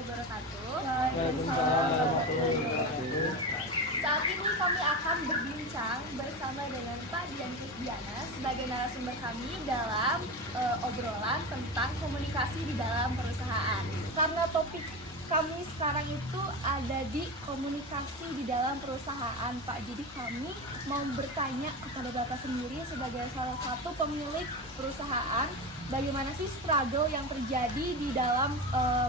wabarakatuh. Waalaikumsalam warahmatullahi wabarakatuh. Saat ini kami akan berbincang bersama dengan Pak Dian Krisdiana sebagai narasumber kami dalam obrolan tentang komunikasi di dalam perusahaan. Karena topik kami sekarang itu ada di komunikasi di dalam perusahaan, Pak. Jadi kami mau bertanya kepada Bapak sendiri sebagai salah satu pemilik perusahaan, bagaimana sih struggle yang terjadi di dalam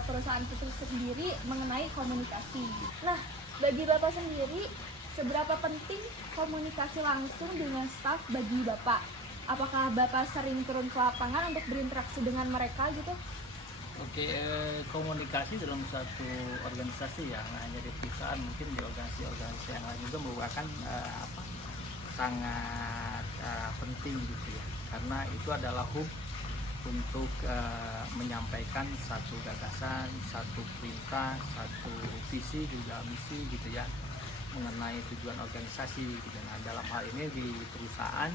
perusahaan itu sendiri mengenai komunikasi. Nah, bagi Bapak sendiri, seberapa penting komunikasi langsung dengan staf bagi Bapak? Apakah Bapak sering turun ke lapangan untuk berinteraksi dengan mereka gitu? Oke, komunikasi dalam suatu organisasi ya, nggak hanya di perusahaan, mungkin di organisasi-organisasi yang lain juga merupakan sangat penting gitu ya, karena itu adalah hub untuk menyampaikan satu gagasan, satu perintah, satu visi juga misi gitu ya, mengenai tujuan organisasi gitu. Nah, dalam hal ini di perusahaan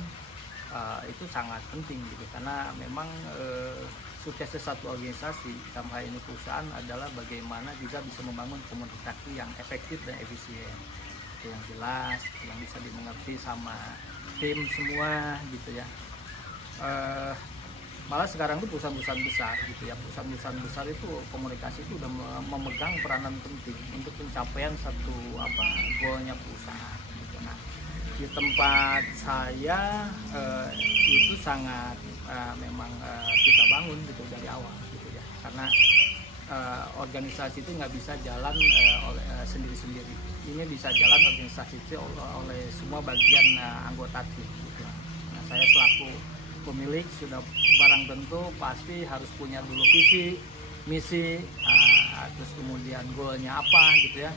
itu sangat penting gitu, karena memang suksesnya satu organisasi dalam hal ini perusahaan adalah bagaimana juga bisa membangun komunikasi yang efektif dan efisien, itu yang jelas, yang bisa dimengerti sama tim semua gitu ya. Malah sekarang itu perusahaan-perusahaan besar gitu ya, perusahaan-perusahaan besar itu komunikasi itu udah memegang peranan penting untuk pencapaian satu goalnya perusahaan gitu. Nah, di tempat saya itu sangat memang kita bangun gitu dari awal gitu ya, karena organisasi itu nggak bisa jalan sendiri-sendiri. Ini bisa jalan organisasi itu oleh semua bagian anggota tim gitu. Nah, saya selaku pemilik sudah barang tentu pasti harus punya dulu visi, misi, terus kemudian goalnya apa gitu ya,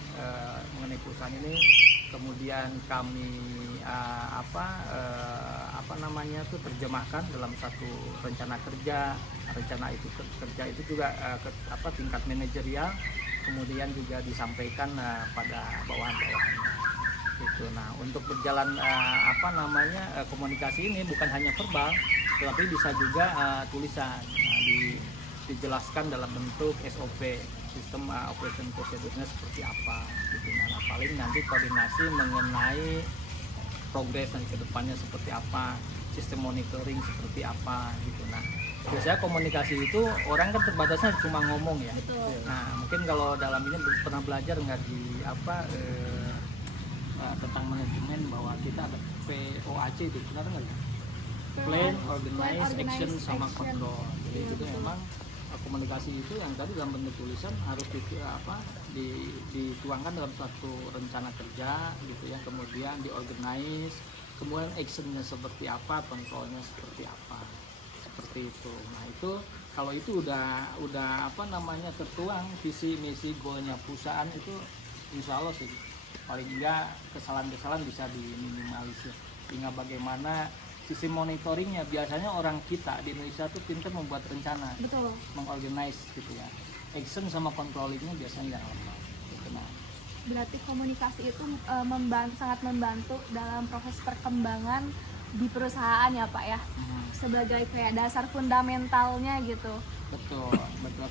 mengenai perusahaan ini. Kemudian kami terjemahkan dalam satu rencana kerja. Rencana itu kerja itu juga tingkat manajerial, kemudian juga disampaikan pada bawahan-bawahannya gitu. Nah, untuk berjalan komunikasi ini bukan hanya verbal, tetapi bisa juga tulisan. Nah, dijelaskan dalam bentuk SOP, sistem operation procedure-nya seperti apa gitu. Nah, paling nanti koordinasi mengenai progres dan kedepannya seperti apa, sistem monitoring seperti apa gitu. Nah, biasanya komunikasi itu orang kan terbatasnya cuma ngomong ya. Betul. Nah, mungkin kalau dalam ini pernah belajar nggak di tentang manajemen, bahwa kita ada POAC itu, benar nggak ya? Plan, Organize, Action, sama Control. Jadi itu memang komunikasi itu yang tadi dalam bentuk tulisan harus dituangkan dalam suatu rencana kerja gitu ya, kemudian diorganize, kemudian actionnya seperti apa, kontrolnya seperti apa, seperti itu. Nah, itu kalau itu udah tertuang visi misi goalnya perusahaan, itu insya Allah sih paling enggak kesalahan-kesalahan bisa diminimalisir. Hingga bagaimana sistem monitoringnya, biasanya orang kita di Indonesia tuh pintar membuat rencana, Betul. mengorganize gitu ya. Action sama controllingnya biasanya yang lemah gitu. Nah, Berarti komunikasi itu sangat membantu dalam proses perkembangan di perusahaan ya, Pak ya, sebagai kayak dasar fundamentalnya gitu. betul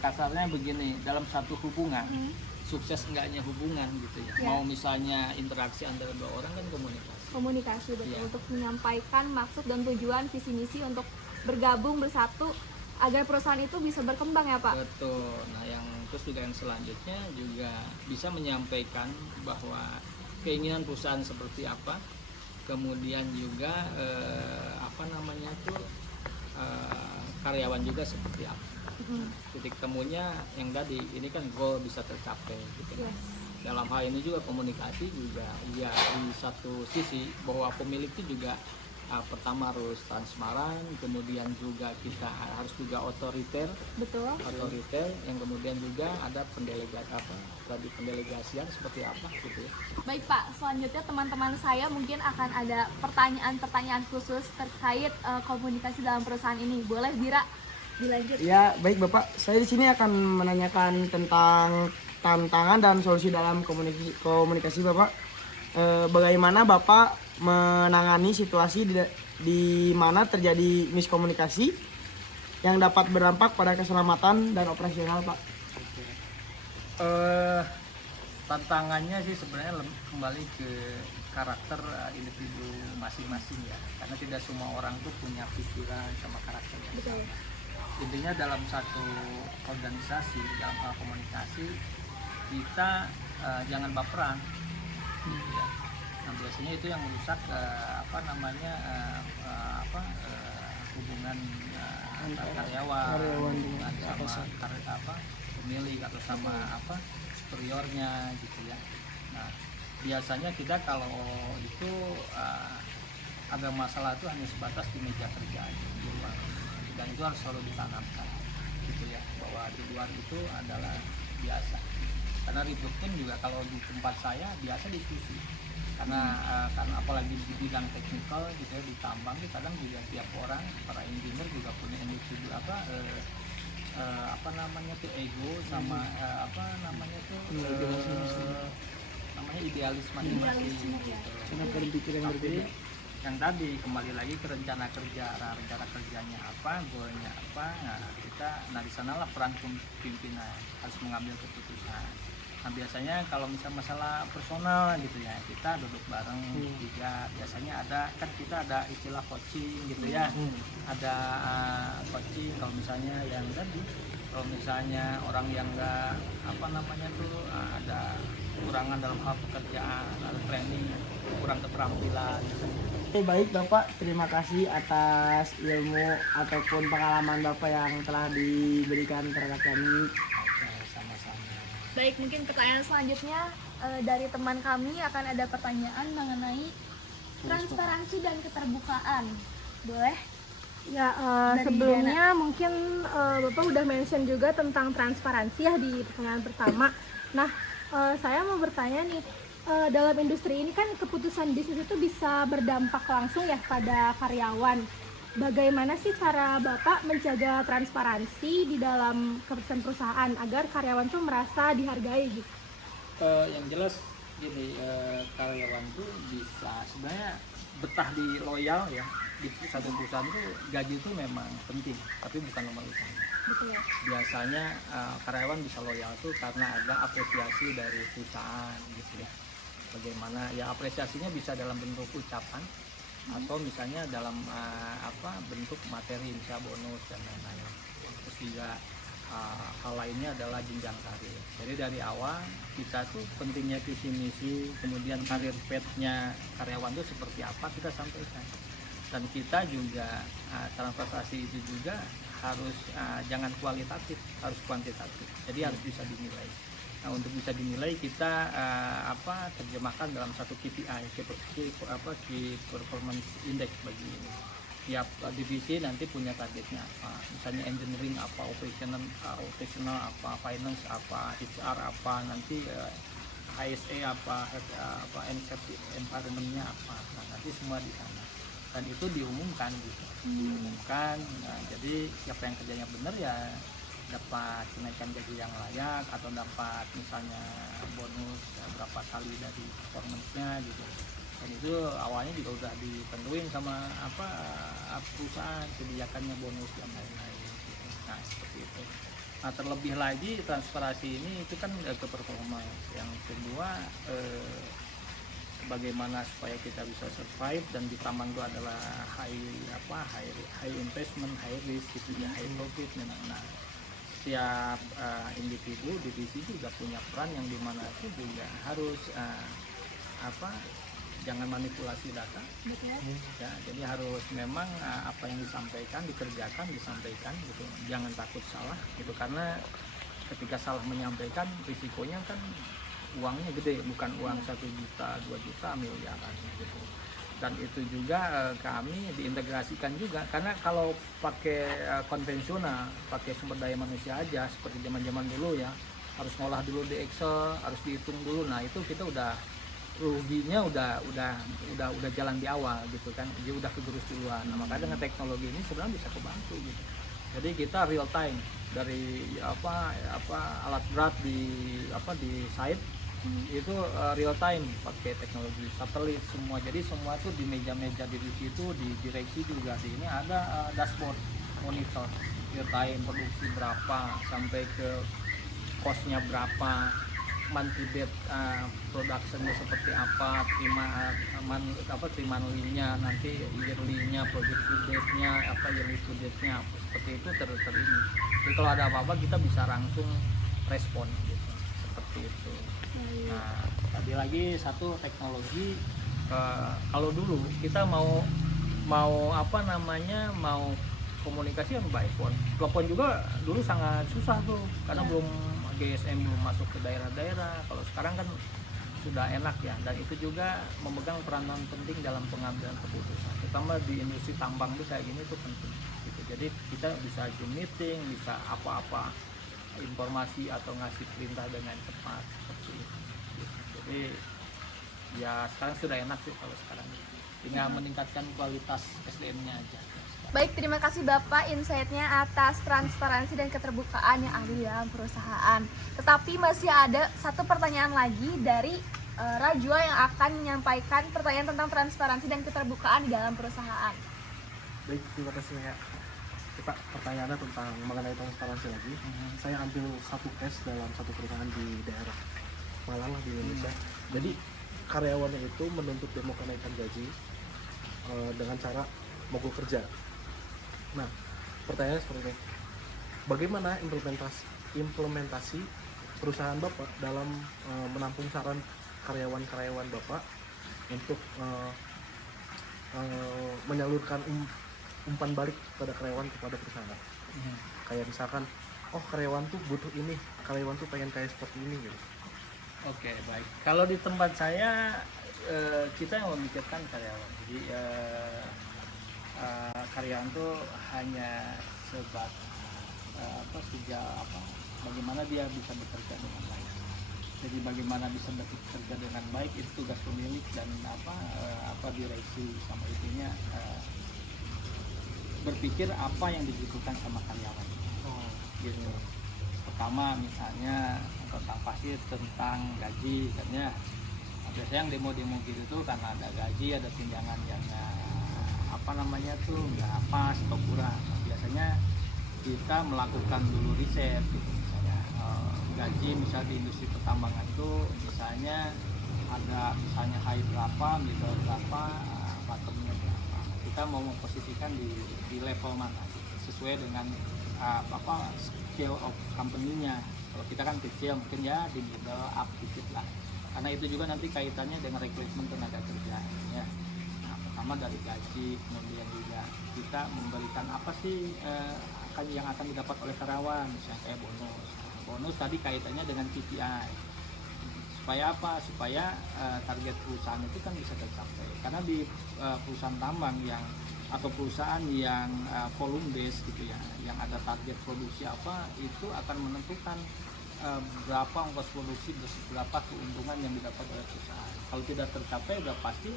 kasarnya begini, dalam satu hubungan sukses enggaknya hubungan gitu ya, mau misalnya interaksi antara dua orang kan Komunikasi betul, Iya. untuk menyampaikan maksud dan tujuan visi misi untuk bergabung bersatu agar perusahaan itu bisa berkembang ya, Pak. Betul. Nah, yang terus juga yang selanjutnya juga bisa menyampaikan bahwa keinginan perusahaan seperti apa, kemudian juga karyawan juga seperti apa. Titik temunya yang tadi ini kan goal bisa tercapai gitu. Yes. Dalam hal ini juga komunikasi juga ya, di satu sisi bahwa pemilik itu juga pertama harus transparan, kemudian juga kita harus juga otoriter, Betul. yang kemudian juga ada pendelegasian seperti apa gitu ya. Baik Pak, selanjutnya teman-teman saya mungkin akan ada pertanyaan-pertanyaan khusus terkait komunikasi dalam perusahaan ini. Boleh Bira dilanjut? Ya, baik Bapak. Saya di sini akan menanyakan tentang tantangan dan solusi dalam komunikasi Bapak. Bagaimana Bapak menangani situasi di mana terjadi miskomunikasi yang dapat berdampak pada keselamatan dan operasional, Pak? Eh, tantangannya sih sebenarnya kembali ke karakter individu masing-masing ya, karena tidak semua orang tuh punya pikiran sama karakter yang Betul. sama. Intinya dalam satu organisasi, dalam hal komunikasi, kita jangan baperan gitu ya. Nah biasanya itu yang merusak hubungan antar karyawan hubungan sama pemilik atau sama superiornya gitu ya. Nah biasanya kita kalau itu ada masalah itu hanya sebatas di meja kerja di luar, dan itu harus selalu ditanamkan gitu ya, bahwa di luar itu adalah biasa. Karena ribut pun juga kalau di tempat saya biasa diskusi, karena apalagi di bidang teknikal gitu ya, di tambang itu kadang juga tiap orang, para engineer juga punya individu ego sama idealis masing-masing gitu. Cara berpikir yang Tapi berbeda. yang tadi kembali lagi ke rencana kerja, rencana kerjanya apa, goalnya apa, nah di sanalah peran pimpinan harus mengambil keputusan. Nah biasanya kalau misalnya masalah personal gitu ya, kita duduk bareng juga, biasanya ada kan kita ada istilah coaching gitu ya, ada coaching kalau misalnya yang tadi, kalau misalnya orang yang nggak ada kekurangan dalam hal pekerjaan, ada training, kurang keterampilan. Oke, baik Bapak, terima kasih atas ilmu ataupun pengalaman Bapak yang telah diberikan terhadap kami. Sama-sama. Baik, mungkin pertanyaan selanjutnya dari teman kami akan ada pertanyaan mengenai transparansi dan keterbukaan. Boleh? Ya, Dari sebelumnya mungkin Bapak udah mention juga tentang transparansi ya di pertanyaan pertama. Nah, saya mau bertanya nih, dalam industri ini kan keputusan bisnis itu bisa berdampak langsung ya pada karyawan. Bagaimana sih cara Bapak menjaga transparansi di dalam keputusan perusahaan agar karyawan tuh merasa dihargai gitu? Yang jelas gini, karyawan tuh bisa sebenarnya betah di loyal ya di satu perusahaan tuh, gaji itu memang penting tapi bukan nomor utama. Betul ya. Biasanya karyawan bisa loyal tuh karena ada apresiasi dari perusahaan gitu ya. Bagaimana ya apresiasinya bisa dalam bentuk ucapan atau misalnya dalam bentuk materi, misalnya bonus dan lain-lain. Terus juga hal lainnya adalah jenjang karir. Jadi dari awal kita tuh pentingnya visi misi, kemudian karir path-nya karyawan itu seperti apa kita sampaikan. Dan kita juga transportasi itu juga harus jangan kualitatif, harus kuantitatif. Jadi harus bisa dinilai. Nah, untuk bisa dinilai kita terjemahkan dalam satu KPI, Key Performance Index bagi ini. Tiap divisi nanti punya targetnya apa. Misalnya engineering apa, operational apa, finance apa, HR apa, nanti HSE apa, environment-nya apa. Nah, nanti semua di sana. Dan itu diumumkan gitu. Diumumkan. Nah, jadi siapa yang kerjanya benar ya dapat kenaikan gaji yang layak atau dapat misalnya bonus berapa kali dari performance-nya gitu. Dan itu awalnya juga udah ditentuin sama perusahaan sediakannya bonus dan lain-lain gitu. Nah seperti itu. Nah terlebih lagi transparansi ini itu kan ke performance. Yang kedua bagaimana supaya kita bisa survive, dan di tambang itu adalah high investment, high risk gitu ya, high profit memang. Nah setiap individu divisi juga punya peran yang dimana itu juga harus jangan manipulasi data. Betul. Ya, jadi harus memang apa yang disampaikan disampaikan gitu, jangan takut salah gitu, karena ketika salah menyampaikan risikonya kan uangnya gede, bukan uang 1 juta 2 juta miliaran gitu. Dan itu juga kami diintegrasikan juga, karena kalau pakai konvensional, pakai sumber daya manusia aja seperti zaman dulu ya, harus ngolah dulu di Excel, harus dihitung dulu. Nah itu kita udah ruginya udah jalan di awal gitu kan, dia udah kegerus duluan. Nah makanya dengan teknologi ini sebenarnya bisa kebantu gitu. Jadi kita real time dari alat berat di site itu real time pakai teknologi satelit semua. Jadi semua tuh di meja-meja di situ, di direksi juga di ini ada dashboard monitor real time produksi berapa sampai ke kosnya berapa, monthly debt productionnya seperti apa, trimanualnya, nanti yearly-nya, project to date-nya, yearly to date-nya, seperti itu ini. Jadi kalau ada apa-apa kita bisa langsung respon gitu, seperti itu. Nah, tadi lagi satu teknologi, kalau dulu kita mau komunikasi yang by phone. Telepon juga dulu sangat susah tuh karena belum GSM belum masuk ke daerah-daerah. Kalau sekarang kan sudah enak ya, dan itu juga memegang peranan penting dalam pengambilan keputusan. Terutama di industri tambang itu kayak gini tuh penting. Gitu. Jadi kita bisa Zoom meeting, bisa apa-apa informasi atau ngasih perintah dengan cepat seperti itu. Gitu. Jadi ya sekarang sudah enak sih kalau sekarang. Tinggal meningkatkan kualitas SDM-nya aja. Baik, terima kasih Bapak insight-nya atas transparansi dan keterbukaan yang ada di dalam perusahaan. Tetapi masih ada satu pertanyaan lagi dari Rajwa yang akan menyampaikan pertanyaan tentang transparansi dan keterbukaan di dalam perusahaan. Baik, terima kasih ya. Kita pertanyaannya tentang mengenai transparansi lagi. Saya ambil satu case dalam satu perusahaan di daerah Malang di Indonesia. Jadi karyawannya itu menuntut demo kenaikan gaji dengan cara mogok kerja. Nah, pertanyaannya seperti ini. Bagaimana implementasi perusahaan Bapak dalam menampung saran karyawan-karyawan Bapak untuk menyalurkan umpan balik kepada karyawan kepada perusahaan? Kayak misalkan, oh karyawan tuh butuh ini, karyawan tuh pengen kayak seperti ini gitu. Oke, baik. Kalau di tempat saya kita yang memikirkan karyawan. Jadi karyawan tuh hanya bagaimana dia bisa bekerja dengan baik. Jadi bagaimana bisa bekerja dengan baik itu tugas pemilik dan direksi sama itunya berpikir apa yang dibutuhkan sama karyawan. Gitu. Pertama misalnya pasti tentang gaji kan ya. Biasanya yang demo-demo gitu tuh karena ada gaji, ada tunjangan yang nggak pas atau kurang. Biasanya kita melakukan dulu riset gitu. Misalnya gaji misal di industri pertambangan itu misalnya ada high berapa, middle berapa, bottomnya berapa. Kita mau memposisikan di level mana gitu, sesuai dengan scale of company-nya. Kalau kita kan kecil mungkin ya di middle up dikit lah. Karena itu juga nanti kaitannya dengan rekrutmen tenaga kerja ya. Pertama dari gaji, kemudian juga kita memberikan apa sih yang akan didapat oleh karyawan, misalnya kayak bonus tadi kaitannya dengan KPI, supaya apa? Supaya target perusahaan itu kan bisa tercapai. Karena di perusahaan tambang atau perusahaan yang volume based gitu ya, yang ada target produksi apa, itu akan menentukan berapa ongkos produksi, berapa keuntungan yang didapat oleh perusahaan. Kalau tidak tercapai udah pasti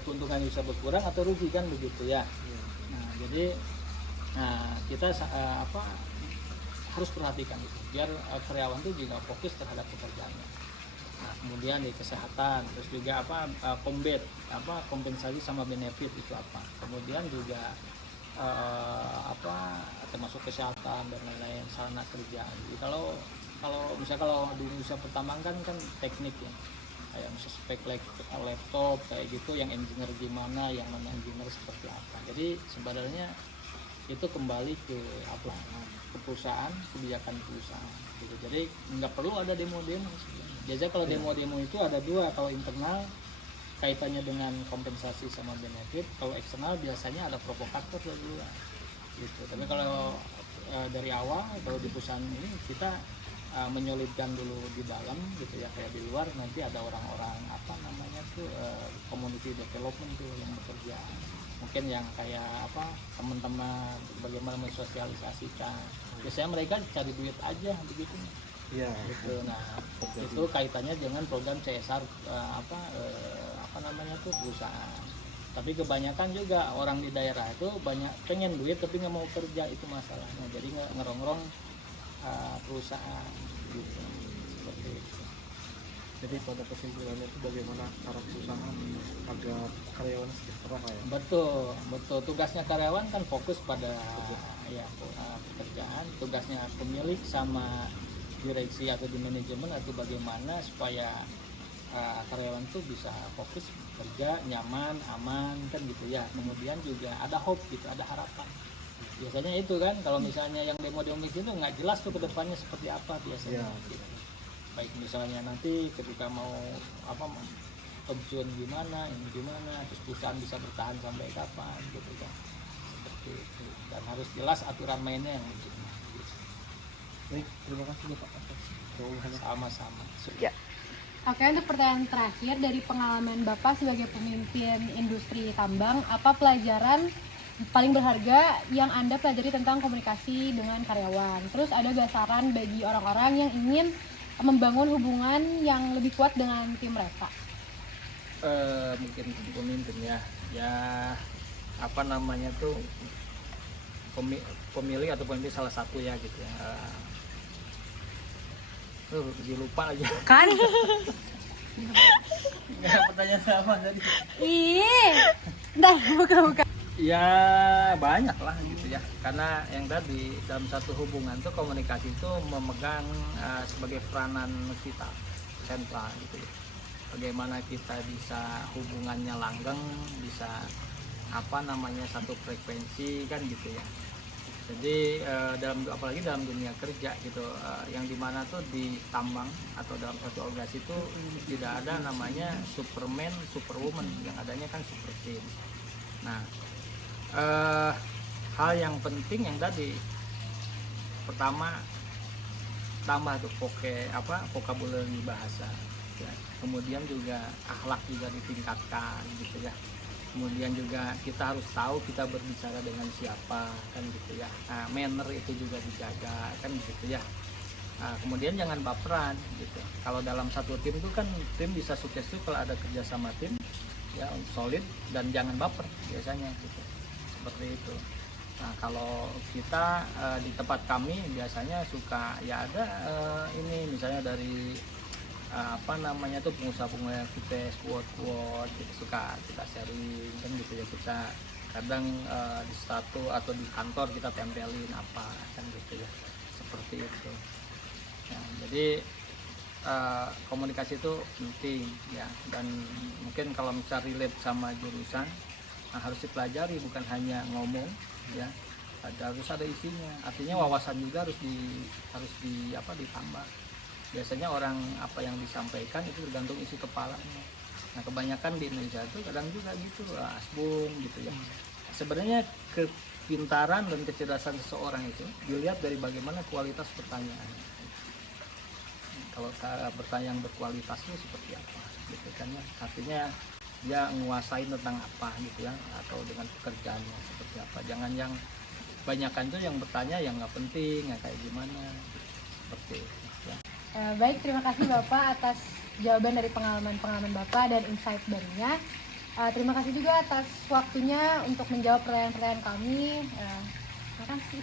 keuntungan bisa berkurang atau rugi kan begitu ya. Nah, jadi kita harus perhatikan itu biar karyawan itu juga fokus terhadap pekerjaannya. Nah, kemudian di kesehatan, terus juga kompensasi sama benefit itu apa. Kemudian juga termasuk kesehatan dan lain-lain, sarana kerja. Jadi kalau di Indonesia pertambangan kan teknik ya. Kayak misalnya spek laptop kayak gitu, yang engineer gimana, yang non engineer seperti apa. Jadi sebenarnya itu kembali ke perusahaan, kebijakan perusahaan gitu. Jadi nggak perlu ada demo-demo. Biasanya kalau demo-demo itu ada dua, kalau internal kaitannya dengan kompensasi sama benefit, kalau eksternal biasanya ada provokator dulu gitu. Tapi kalau dari awal, kalau di perusahaan ini kita menyolidkan dulu di dalam gitu ya, kayak di luar nanti ada orang-orang community development tuh yang bekerja, mungkin yang kayak teman-teman bagaimana mensosialisasikan. Biasanya mereka cari duit aja begitu Iya. gitu. Nah itu kaitannya dengan program CSR perusahaan. Tapi kebanyakan juga orang di daerah itu banyak pengen duit tapi nggak mau kerja, itu masalahnya. Jadi ngerongrong perusahaan gitu, seperti itu. Jadi pada kesimpulannya itu bagaimana cara perusahaan agar karyawan sejahtera Pak ya. Betul, betul. Tugasnya karyawan kan fokus pada ya pekerjaan. Tugasnya pemilik sama direksi atau di manajemen atau bagaimana supaya karyawan tuh bisa fokus kerja nyaman, aman kan gitu ya. Kemudian juga ada hope gitu, ada harapan. Biasanya itu kan kalau misalnya yang demo-demo itu nggak jelas tuh kedepannya seperti apa biasanya. Gitu. Baik misalnya nanti ketika mau pensiun gimana, ini gimana, terus perusahaan bisa bertahan sampai kapan gitu kan, seperti itu. Dan harus jelas aturan mainnya yang gitu. Baik, terima kasih Bapak atas jawabannya. Sama-sama. Oke, untuk pertanyaan terakhir dari pengalaman Bapak sebagai pemimpin industri tambang, apa pelajaran paling berharga yang Anda pelajari tentang komunikasi dengan karyawan? Terus ada gak saran bagi orang-orang yang ingin membangun hubungan yang lebih kuat dengan tim mereka? Mungkin pemimpin ya apa namanya tuh pemilik atau pemimpin salah satu ya gitu ya. Jadi lupa aja. Kan? Pertanyaan apa tadi? Ih, dah buka-buka. Ya banyak lah gitu ya, karena yang tadi dalam satu hubungan tuh komunikasi itu memegang sebagai peranan vital sentral gitu ya. Bagaimana kita bisa hubungannya langgeng, bisa apa namanya satu frekuensi kan gitu ya. Jadi apalagi dalam dunia kerja gitu, yang dimana tuh di tambang atau dalam satu organisasi itu tidak ada namanya Superman, Superwoman, yang adanya kan super team. Nah, hal yang penting yang tadi pertama tambah tuh vocabulary bahasa ya. Kemudian juga akhlak juga ditingkatkan gitu ya. Kemudian juga kita harus tahu kita berbicara dengan siapa kan gitu ya. Nah, manner itu juga dijaga kan gitu ya. Nah, kemudian jangan baperan gitu. Kalau dalam satu tim itu kan tim bisa sukses tuh kalau ada kerja sama tim ya solid dan jangan baper biasanya gitu. Seperti itu. Nah, kalau kita di tempat kami biasanya suka ya ada ini misalnya dari apa namanya tuh pengusaha-pengusaha kita quote gitu, suka kita sharing kan gitu ya, kita kadang di status atau di kantor kita tempelin apa kan gitu ya, seperti itu ya. Jadi komunikasi itu penting ya, dan mungkin kalau misalnya relate sama jurusan harus dipelajari, bukan hanya ngomong ya, harus ada isinya, artinya wawasan juga harus ditambah. Biasanya orang apa yang disampaikan itu tergantung isi kepalanya. Nah, kebanyakan di Indonesia itu kadang juga gitu, asbung gitu ya. Sebenarnya kepintaran dan kecerdasan seseorang itu dilihat dari bagaimana kualitas pertanyaan. Kalau pertanyaan berkualitas itu seperti apa gitu kan ya, artinya dia menguasai tentang apa gitu ya, atau dengan pekerjaannya seperti apa. Jangan yang banyakan tuh yang bertanya yang nggak penting ya, kayak gimana gitu. Seperti itu ya. Baik, terima kasih Bapak atas jawaban dari pengalaman Bapak dan insight barunya. Terima kasih juga atas waktunya untuk menjawab pertanyaan-pertanyaan kami. Terima kasih.